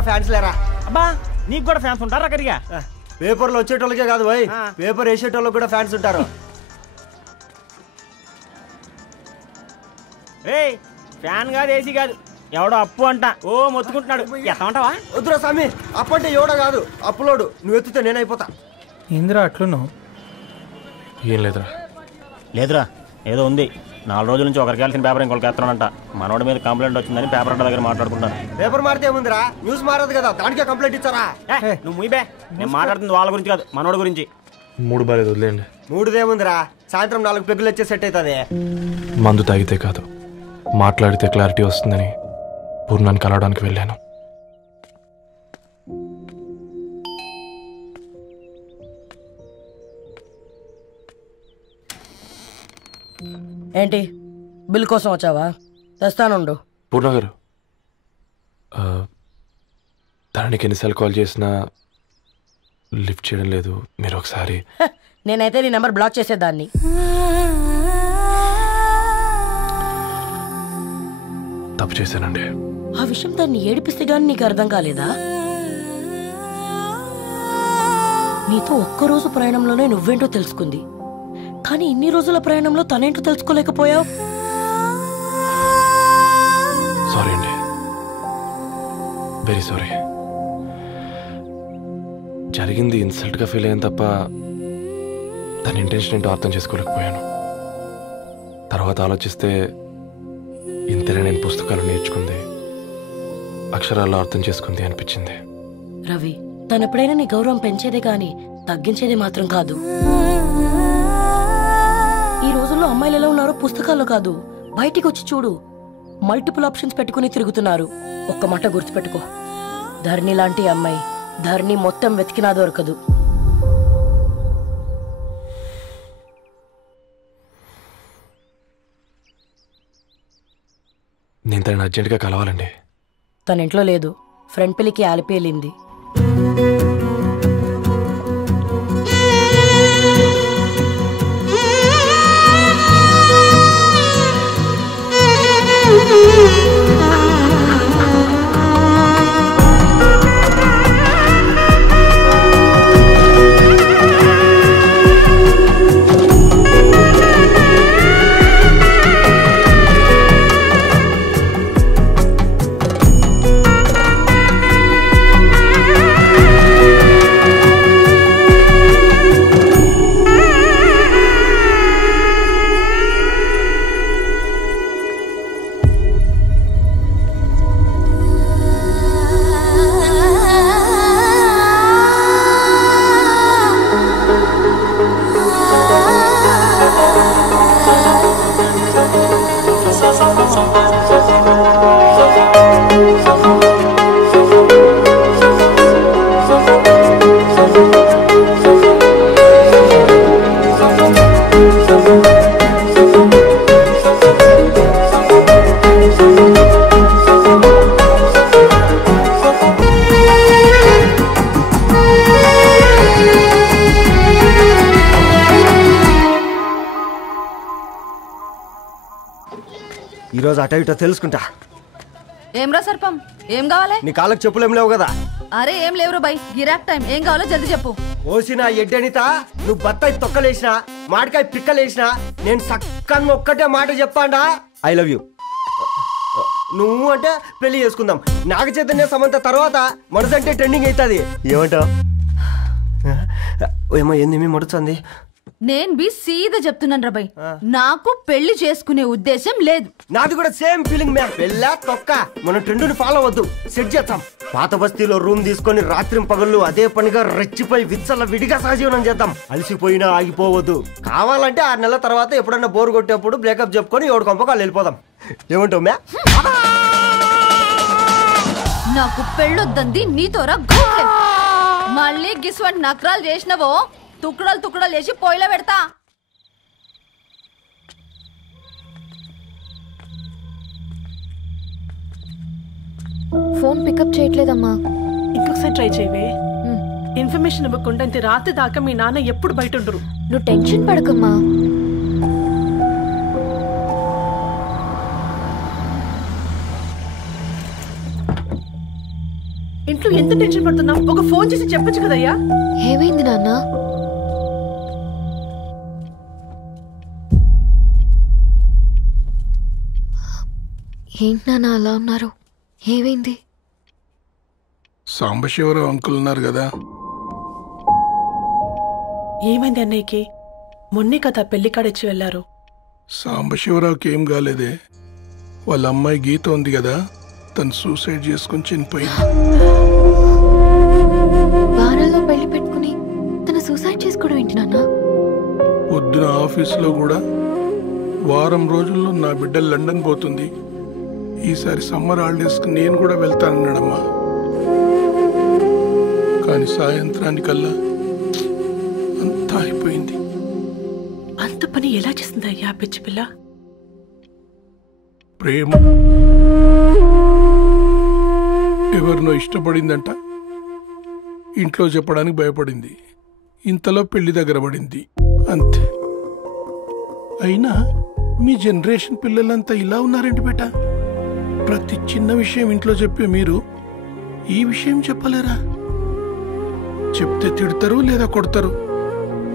కూడా ఫ్యాన్స్ లేరా? అబ్బా నీకు కూడా ఫ్యాన్స్ ఉంటారా కరిగా? పేపర్లో వచ్చేటోళ్ళకే కాదు భయ్, పేపర్ వేసేటోళ్ళకి కూడా ఫ్యాన్స్ ఉంటారు. ఏయ్ ఫ్యాన్ కాదు ఏసీ కాదు, ఎవడో అప్పు అంట ఓ మొత్తుకుంటున్నాడు. ఎత్తమంటావా? వద్దురా స్వామి, అప్పు అంటే ఎవడో కాదు అప్పులోడు. నువ్వు ఎత్తుతే నేనైపోతా. ఇందిరా అట్లున్నావు? ఏం లేదురా. లేదురా ఏదో ఉంది. 4 రోజుల నుంచి ఒకరికి వెళ్ళిన పేపర్ ఇంకొకరికి ఎత్తనంట. మనోడి మీద కంప్లైంట్ వచ్చిందని పేపర్ అంట దగ్గర మాట్లాడుకుంటాను. పేపర్ మారితే ఏముందిరా, న్యూస్ మారదు కదా, దానికే కంప్లైంట్ ఇచ్చారా? నువ్వు ముయ్యబే, నేను మాట్లాడుతుంది వాళ్ళ గురించి కాదు మనోడి గురించి. 3 బాలేదు వదిలేండి. 3దేముందిరా, సాయంత్రం 4 పెగ్గులు వచ్చే సెట్ అవుతుంది. మందు తాగితే కాదు మాట్లాడితే క్లారిటీ వస్తుందని పూర్ణాన్ని కలవడానికి వెళ్ళాను. ఏంటి బిల్ కోసం వచ్చావా? తెస్తానుండు. పూర్ణ గారు, తనకి ఎన్నిసార్లు కాల్ చేసినా లిఫ్ట్ చేయడం లేదు. మీరు ఒకసారి. నేనైతే నీ నెంబర్ బ్లాక్ చేసేదాన్ని. తప్పు చేశానండి. ఆ విషయం దాన్ని ఏడిపిస్తే గానీ నీకు అర్థం కాలేదా? నీతో ఒక్కరోజు ప్రయాణంలోనే నువ్వేంటో తెలుసుకుంది, కానీ ఇన్ని రోజుల ప్రయాణంలో తనేంటో తెలుసుకోలేకపోయావు. సారీ అండి, వెరీ సారీ. జరిగింది ఇన్సల్ట్గా ఫీల్ అయ్యాను తప్ప తన ఇంటెన్షన్ ఏంటో అర్థం చేసుకోలేకపోయాను. తర్వాత ఆలోచిస్తే ఇంతనే నేను పుస్తకాలు నేర్చుకుంది, అక్షరాల్లో అర్థం చేసుకుంది అనిపించింది. రవి, తనెప్పుడైనా నీ గౌరవం పెంచేదే గాని తగ్గించేదే మాత్రం కాదు. ఈ రోజుల్లో అమ్మాయిలు ఎలా ఉన్నారో పుస్తకాల్లో కాదు, బయటికి వచ్చి చూడు. మల్టిపుల్ ఆప్షన్స్ పెట్టుకుని తిరుగుతున్నారు. ఒక్క మాట గుర్తుపెట్టుకో, ధరణి లాంటి అమ్మాయి ధరణి మొత్తం వెతికినా దొరకదు. నేను తనని అర్జెంటుగా కలవాలండి. తన ఇంట్లో లేదు, ఫ్రెండ్ పెళ్లికి ఆలిపి వెళ్ళింది. ఈరోజు అట ఇటో తెలుసుకుంటా. ఏమ్రా సర్పం, ఏం కావాలి? నీ కాళ్ళకి చెప్పులేం లేవు కదా? అరే ఏం లేవురా బై, గిరాక్ టైం. ఏం కావాలో జల్దీ చెప్పు. ఓసిన ఎడ్డనిత, నువ్వు బత్తాయి తొక్కలేసినా మాడికాయ పిక్కలేసినా నేను సక్కంగా ఒక్కటే మాట చెప్పాండా, ఐ లవ్ యూ. నువ్వు అంటే పెళ్లి చేసుకుందాం. నాగ చైతన్య సమంత తర్వాత మనసంటే ట్రెండింగ్ అవుతుంది. ఏమంటావు? ఏమో ఏంది మీ మడుతుంది? నేను బి సీదా చెప్తున్నాను రా బై, నాకు పెళ్లి చేసుకునే ఉద్దేశం లేదు. నాది కూడా సేమ్ ఫీలింగ్ మ్యామ్. పెళ్ళా తొక్క, మనం ట్రెండ్ని ఫాలో అవద్దు, సెట్ చేద్దాం. పాత బస్తీలో రూమ్ తీసుకొని రాత్రి పగళ్ళు అదే పనిగా రెచ్చిపోయి విచ్చల విడిగా సహజీవనం చేద్దాం. అలసిపోయినా ఆగిపోవద్దు. కావాలంటే 6 నెలల తర్వాత ఎప్పుడన్నా బోర్ కొట్టేప్పుడు బ్రేకప్ చెప్పుకొని ఎవడు కొంపకాలు వెళ్ళిపోదాం. ఏమంటావు మ్యా? నాకు పెళ్ళొద్దంది నీతోరా. మళ్ళీ గిస్వంటి నకరాలు చేసినవో తుక్కడలు తుక్కడలు చేసి పొయ్యిలో పెడతా. ఫోన్ పికప్ చేయట్లేదమ్మా. ఇంకొకసారి ట్రై చేయవే. ఇన్ఫర్మేషన్ ఇవ్వకుండా ఇంత రాత్రి దాకా మీ నాన్న ఎప్పుడు బయట ఉండరు. నువ్వు టెన్షన్ పడకమ్మా. ఇంట్లో ఎంత టెన్షన్ పడుతున్నావు? ఒక ఫోన్ చేసి చెప్పొచ్చు కదయ్యా. ఏమైంది నాన్న? ఏంటి నాన్న అలా ఉన్నారు? ఏమైంది? సాంబశివరావు అంకుల్ ఉన్నారు కదా, ఏమైంది అన్నయ్యకి? మొన్నే కదా పెళ్లి కాడిచ్చి వెళ్ళారు. సాంబశివరావుకి ఏం కాలేదే. వాళ్ళ అమ్మాయి గీత ఉంది కదా, తను సూసైడ్ చేసుకుని చనిపోయింది. వారాల్లో పెళ్లి పెట్టుకుని తను సూసైడ్ చేసుకోవడం ఏంటి నాన్న? పొద్దున ఆఫీసులో కూడా వారం రోజుల్లో నా బిడ్డ లండన్ పోతుంది, ఈసారి సమ్మర్ హాలిడేస్కి నేను కూడా వెళ్తానన్నాడమ్మా. కానీ సాయంత్రానికల్లా అంతా అయిపోయింది. అంత పని ఎలా చేస్తుందయ్యా పిచ్చి పిల్ల? ప్రేమ ఎవరినో ఇష్టపడిందంట, ఇంట్లో చెప్పడానికి భయపడింది. ఇంతలో పెళ్లి దగ్గర పడింది, అంతే. అయినా మీ జనరేషన్ పిల్లలంతా ఇలా ఉన్నారేంటి బేట? ప్రతి చిన్న విషయం ఇంట్లో చెప్పే మీరు ఈ విషయం చెప్పలేరా? చెప్తే తిడతారు లేదా కొడతారు,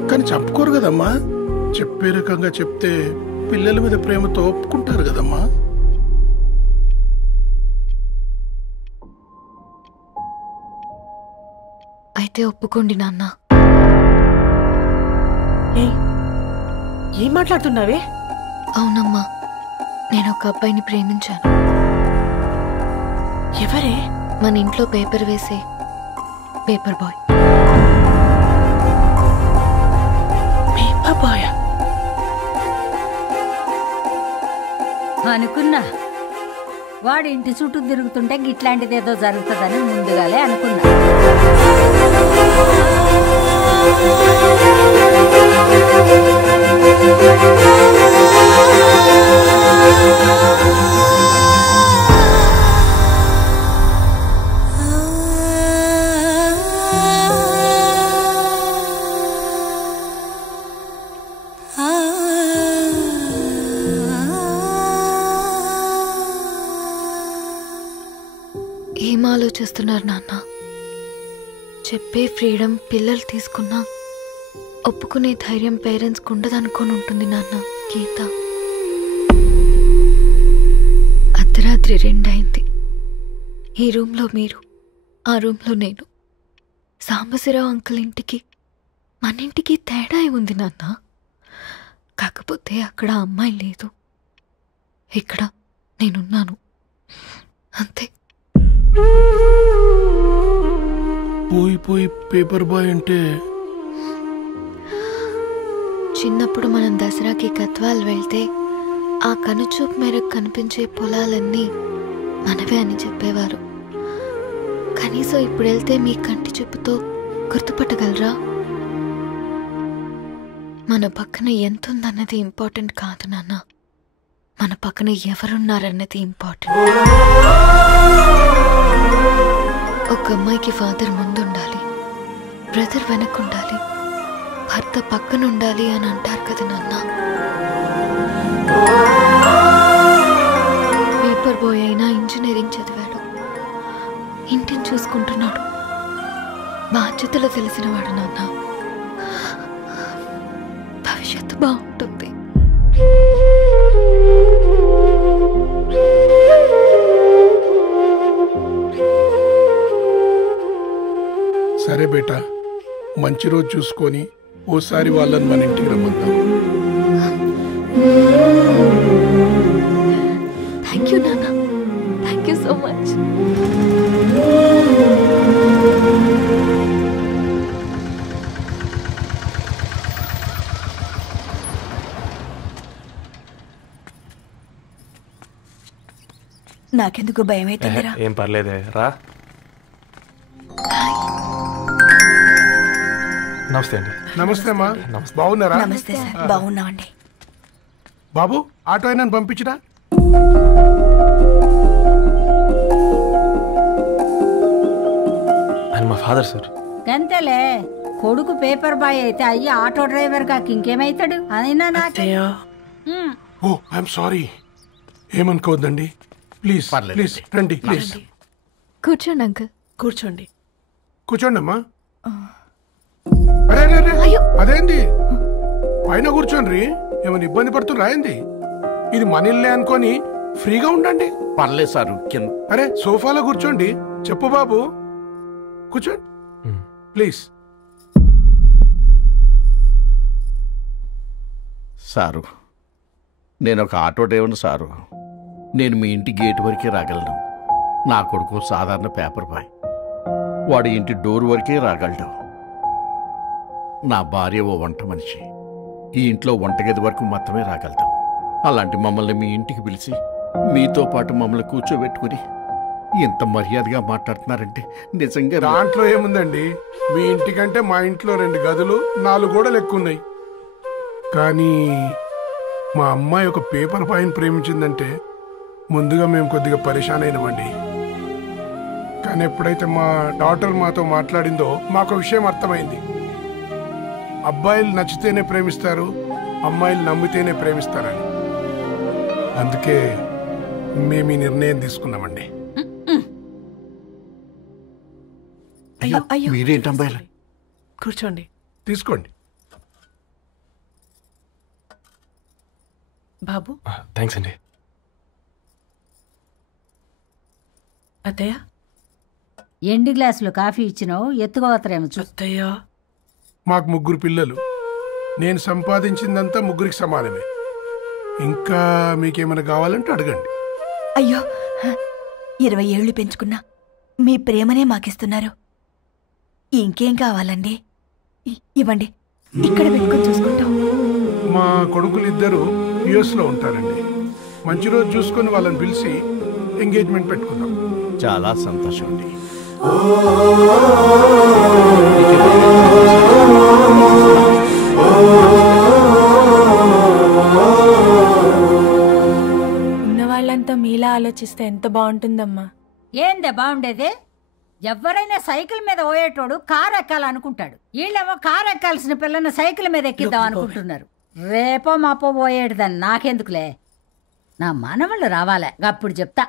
కానీ చెప్పుకోరు కదమ్మా. చెప్పే రకంగా చెప్తే పిల్లల మీద ప్రేమతో ఒప్పుకుంటారు కదమ్మా. అయితే ఒప్పుకోండి నాన్న. ఏం మాట్లాడుతున్నావే? అవునమ్మా, నేను ఒక అబ్బాయిని ప్రేమించాను. ఎవరే? మన ఇంట్లో పేపర్ వేసే పేపర్ బాయ్. పేపర్ బాయ్ అనుకున్నా. వాడి ఇంటి చుట్టూ తిరుగుతుంటే గిట్లాంటిది ఏదో జరుగుతుందని ముందుగాలే అనుకున్నా. ఏం ఆలోచిస్తున్నారు నాన్న? చెప్పే ఫ్రీడమ్ పిల్లలు తీసుకున్నా ఒప్పుకునే ధైర్యం పేరెంట్స్కి ఉండదనుకొని ఉంటుంది నాన్న. గీత అర్ధరాత్రి 2 అయింది. ఈ రూమ్లో మీరు, ఆ రూమ్లో నేను. సాంబశివరావు అంకుల్ ఇంటికి మన ఇంటికి తేడా ఉంది నాన్న. కాకపోతే అక్కడ అమ్మాయి లేదు, ఇక్కడ నేనున్నాను, అంతే. పోయి పోయి పేపర్ బాయ్ అంటే చిన్నప్పుడు మనం దసరాకి గద్వాల్ వెళ్తే ఆ కనుచూపు మేరకు కనిపించే పొలాలన్నీ మనవే అని చెప్పేవారు. కనీసం ఇప్పుడు వెళ్తే మీ కంటి చూపుతో గుర్తుపట్టగలరా? మన పక్కన ఎంతుందన్నది ఇంపార్టెంట్ కాదు నాన్న, మన పక్కన ఎవరున్నారన్నది ఇంపార్టెంట్. ఒక అమ్మాయికి ఫాదర్ ముందుండాలి, బ్రదర్ వెనకుండాలి, భర్త పక్కన ఉండాలి అని అంటారు కదా నాన్న. పేపర్ బాయ్ అయినా ఇంజనీరింగ్ చదివాడు, ఇంటిని చూసుకుంటున్నాడు, బాధ్యతలు తెలిసినవాడు నాన్న. భవిష్యత్తు బాగుంటుంది. సరే బేటా, మంచి రోజు చూసుకొని ఓసారి వాళ్ళని మన ఇంటికి రమ్మందాం. థ్యాంక్ యూ నాన్న, థ్యాంక్ యూ సో మచ్. నాకెందుకు భయం అవుతుందిరా. ఏం పర్లేదే, రా. నమస్తే అండి. నమస్తే అమ్మా, బాగున్నారా? నమస్తే సార్, బాగున్నామండి. బాబు, ఆటో అయినా పంపించరా? ఆయన మా ఫాదర్ సార్. గంతేలే, కొడుకు పేపర్ బాయ్ అయితే అయ్యి ఆటో డ్రైవర్ కాకి ఇంకేమైతాడు? అయినా నాకు ఓ ఐఎమ్ సారీ, ఏమనుకోవద్దండి. ప్లీజ్ ప్లీజ్ రండి, ప్లీజ్ కూర్చోండి అంకుల్. కూర్చోండి. కూర్చోండి అమ్మా. అరే అరే అరే, అదేంటి పైన కూర్చోండి. ఏమైనా ఇబ్బంది పడుతున్నా ఏంది? ఇది మన ఇల్లే అనుకొని ఫ్రీగా ఉండండి. పర్లేదు సారు. అరే సోఫాలో కూర్చోండి. చెప్పు బాబు, కూర్చోండి ప్లీజ్. సారు, నేను ఒక ఆటో డ్రైవర్ని సారు. నేను మీ ఇంటి గేట్ వరకే రాగలను. నా కొడుకు సాధారణ పేపర్ బాయ్, వాడి ఇంటి డోర్ వరకే రాగలడు. నా భార్య ఓ వంట మనిషి, ఈ ఇంట్లో వంటగది వరకు మాత్రమే రాగలుగుతాం. అలాంటి మమ్మల్ని మీ ఇంటికి పిలిచి మీతో పాటు మమ్మల్ని కూర్చోబెట్టుకుని ఇంత మర్యాదగా మాట్లాడుతున్నారంటే నిజంగా. దాంట్లో ఏముందండి, మీ ఇంటికంటే మా ఇంట్లో 2 గదులు 4 గోడలు ఎక్కువ ఉన్నాయి. కానీ మా అమ్మాయి ఒక పేపర్ బాయ్ని ప్రేమించిందంటే ముందుగా మేము కొద్దిగా పరేషాన్ అయినామండి. కానీ ఎప్పుడైతే మా డాటర్ మాతో మాట్లాడిందో మాకు విషయం అర్థమైంది. అబ్బాయిలు నచ్చితేనే ప్రేమిస్తారు, అమ్మాయిలు నమ్మితేనే ప్రేమిస్తారని. అందుకే మేము ఈ నిర్ణయం తీసుకున్నామండి. మీరేంటి అమ్మాయిలు? కూర్చోండి. తీసుకోండి బాబు. థ్యాంక్స్ అండి. అత్తయ్య, ఎండి గ్లాసులో కాఫీ ఇచ్చినావు, ఎత్తుకోవతరేమో. అత్తయ్య, మాకు 3 పిల్లలు. నేను సంపాదించిందంతా 3కి సమానమే. ఇంకా మీకేమైనా కావాలంటే అడగండి. అయ్యో, 20 ఏళ్లు పెంచుకున్నా మీ ప్రేమనే మాకిస్తున్నారు. ఇంకేం కావాలండి? ఇవ్వండి, ఇక్కడ పెట్టుకొని చూసుకుంటాం. మా కొడుకులిద్దరూ యుఎస్లో ఉంటారండి. మంచి రోజు చూసుకొని వాళ్ళని పిలిచి ఎంగేజ్మెంట్ పెట్టుకుందాం. చాలా సంతోషం అండి. ఉన్న వాళ్ళంతా మీలా ఆలోచిస్తే ఎంత బాగుంటుందమ్మా. ఏందే బాగుండేది? ఎవరైనా సైకిల్ మీద పోయేటోడు కారు ఎక్కాలనుకుంటాడు. వీళ్ళేమో కారు ఎక్కాల్సిన పిల్లని సైకిల్ మీద ఎక్కిద్దాం అనుకుంటున్నారు. రేపో మాపో పోయేడుదని నాకెందుకులే, నా మనవాళ్ళు రావాలే, అప్పుడు చెప్తా.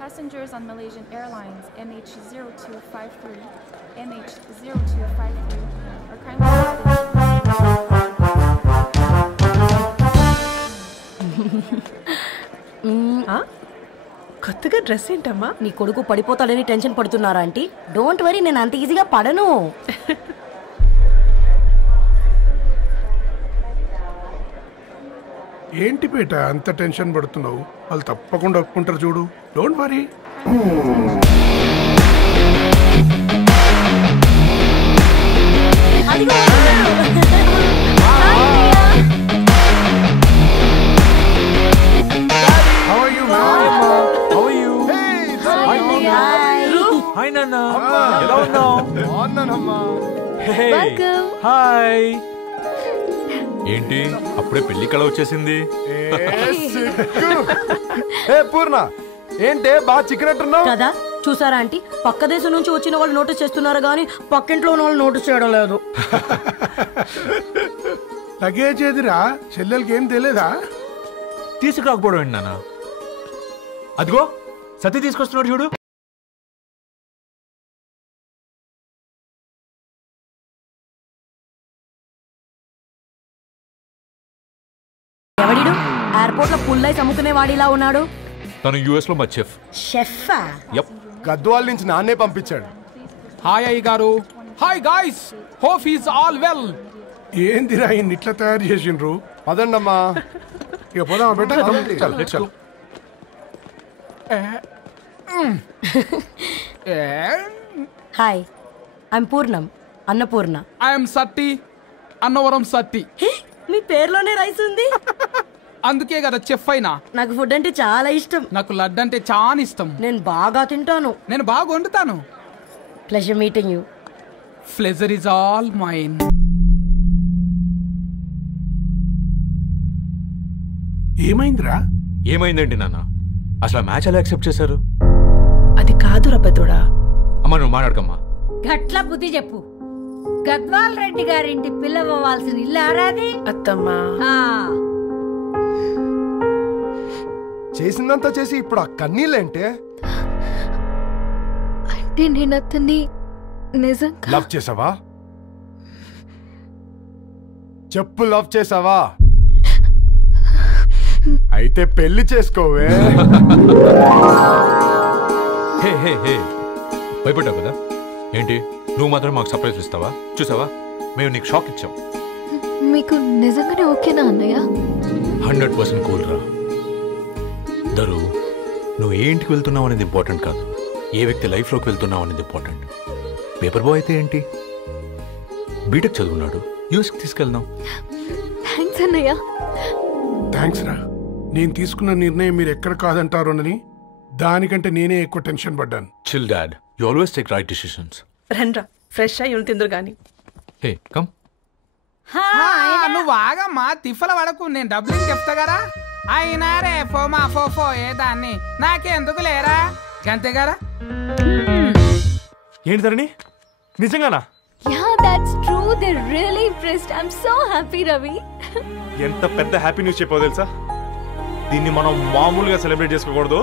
Passengers on Malaysian Airlines MH0253, MH0253 are kindly. కొత్తగా డ్రెస్ ఏంటమ్మా? నీ కొడుకు పడిపోతాడని టెన్షన్ పడుతున్నారా ఆంటీ? డోంట్ వరీ, నేను అంత ఈజీగా పడను. ఏంటి పేట అంత టెన్షన్ పడుతున్నావు? వాళ్ళు తప్పకుండా ఒప్పుకుంటారు చూడు. Don't worry. హాయ్. ఏంటి అప్పుడే పెళ్లి కళ వచ్చేసింది? పూర్ణ ఏంటే బాగా చికెనట్టున్నావు కదా? చూసారా ఆంటీ, పక్క దేశం నుంచి వచ్చిన వాళ్ళు నోటీస్ చేస్తున్నారు కానీ పక్కింట్లో ఉన్న వాళ్ళు నోటీస్ చేయడం లేదు. లగేజ్ ఏదిరా? చెల్లెలకి ఏం తెలియదా? తీసుకురాకపోవడం ఏంటి నాన్న? అదిగో సతీ తీసుకొస్తున్నాడు చూడు. ఎవడిడు ఎయిర్పోర్ట్ లో పుల్లై అమ్ముకునే వాడిలా ఉన్నాడు? తను యుఎస్ లో మా చెఫ్. షెఫా? యప్. గద్వాల నుంచి నాన్నే పంపించాడు. హాయ్ అయ్య గారు. Hi guys, hope is all well. ఏందిరా ఇన్ని ఇట్లా తయారు చేసిండ్రు? పదండమ్మా, ఇక పోదామా బెట్ట? Hi, I'm Purnam, Annapurna. I'm Satti, Annavaram Satti. మీ పేర్లోనే రైస్ ఉంది. అందుకే కదా చెఫ్ అయినా. నాకు ఫుడ్ అంటే చాలా ఇష్టం. నాకు లడ్డు అంటే చాలా ఇష్టం. నేను బాగా తింటాను. నేను బాగా వండుతాను. Pleasure meeting you. Pleasure is all mine. ఏమైందిరా? ఏమైందండి నాన్న? అసలు మ్యాచ్ ఎలా యాక్సెప్ట్ చేశారు? అది కాదు రబ్బతోడా. అమ్మ నువ్వు మాట్లాడకమ్మా. గట్ల బుద్ధి చెప్పు. గద్వాల్ రెడ్డి గారింటి పిల్లవ్వాల్సిన ఇల్లు ఆరాది అత్తమ్మా. చేసిందంతా చేసి ఇప్పుడు ఆ కన్నీళ్ళేంటే? అంటే నేను అతన్ని నిజంగా లవ్ చేసావా? చెప్పు, లవ్ చేసావా? అయితే పెళ్లి చేసుకోవే. హే హే హే, భయపడ్డావు కదా ఏంటి? నువ్వు మాత్రం మాకు సర్ప్రైజ్ ఇస్తావా? చూసావా, మేము నీకు షాక్ ఇచ్చాం. మీకు నిజంగానే ఓకేనా అన్నయ్య? 100% కూల్ రా దరు. నువ్వు ఏ ఇంటికి వెళ్తున్నావు అనేది ఇంపార్టెంట్ కాదు, ఏ వ్యక్తి లైఫ్లోకి వెళ్తున్నావు అనేది ఇంపార్టెంట్. పేపర్ బాయ్ అయితే ఏంటి, బీటెక్ చదువున్నాడు, యూఎస్కి తీసుకెళ్దాం. థ్యాంక్స్ అన్నయ్య. థ్యాంక్స్ రా. నేను తీసుకున్న నిర్ణయం మీరు ఎక్కడ కాదంటారోనని దానికంటే నేనే ఎక్కువ టెన్షన్ పడ్డాను. Chill dad, you always take right decisions. రండ్రా, ఫ్రెష్ అయ్యి ఉండి తిందురు గాని. Hey come. నువ్వు ఆగమ్మా, తిఫల పడకు, నేను డబ్బులు చెప్తా కదా. అయినా రే ఫోమా ఫోఫో ఏ దాన్ని నాకెందుకు లేరా గంతే కదా. ఏంటి ధరణి, నిజంగానా? Yeah, that's true. They're really impressed. I'm so happy, Ravi. ఎంత పెద్ద హ్యాపీ న్యూస్ చెప్పావు తెలుసా? దీన్ని మనం మామూలుగా సెలబ్రేట్ చేసుకోకూడదు.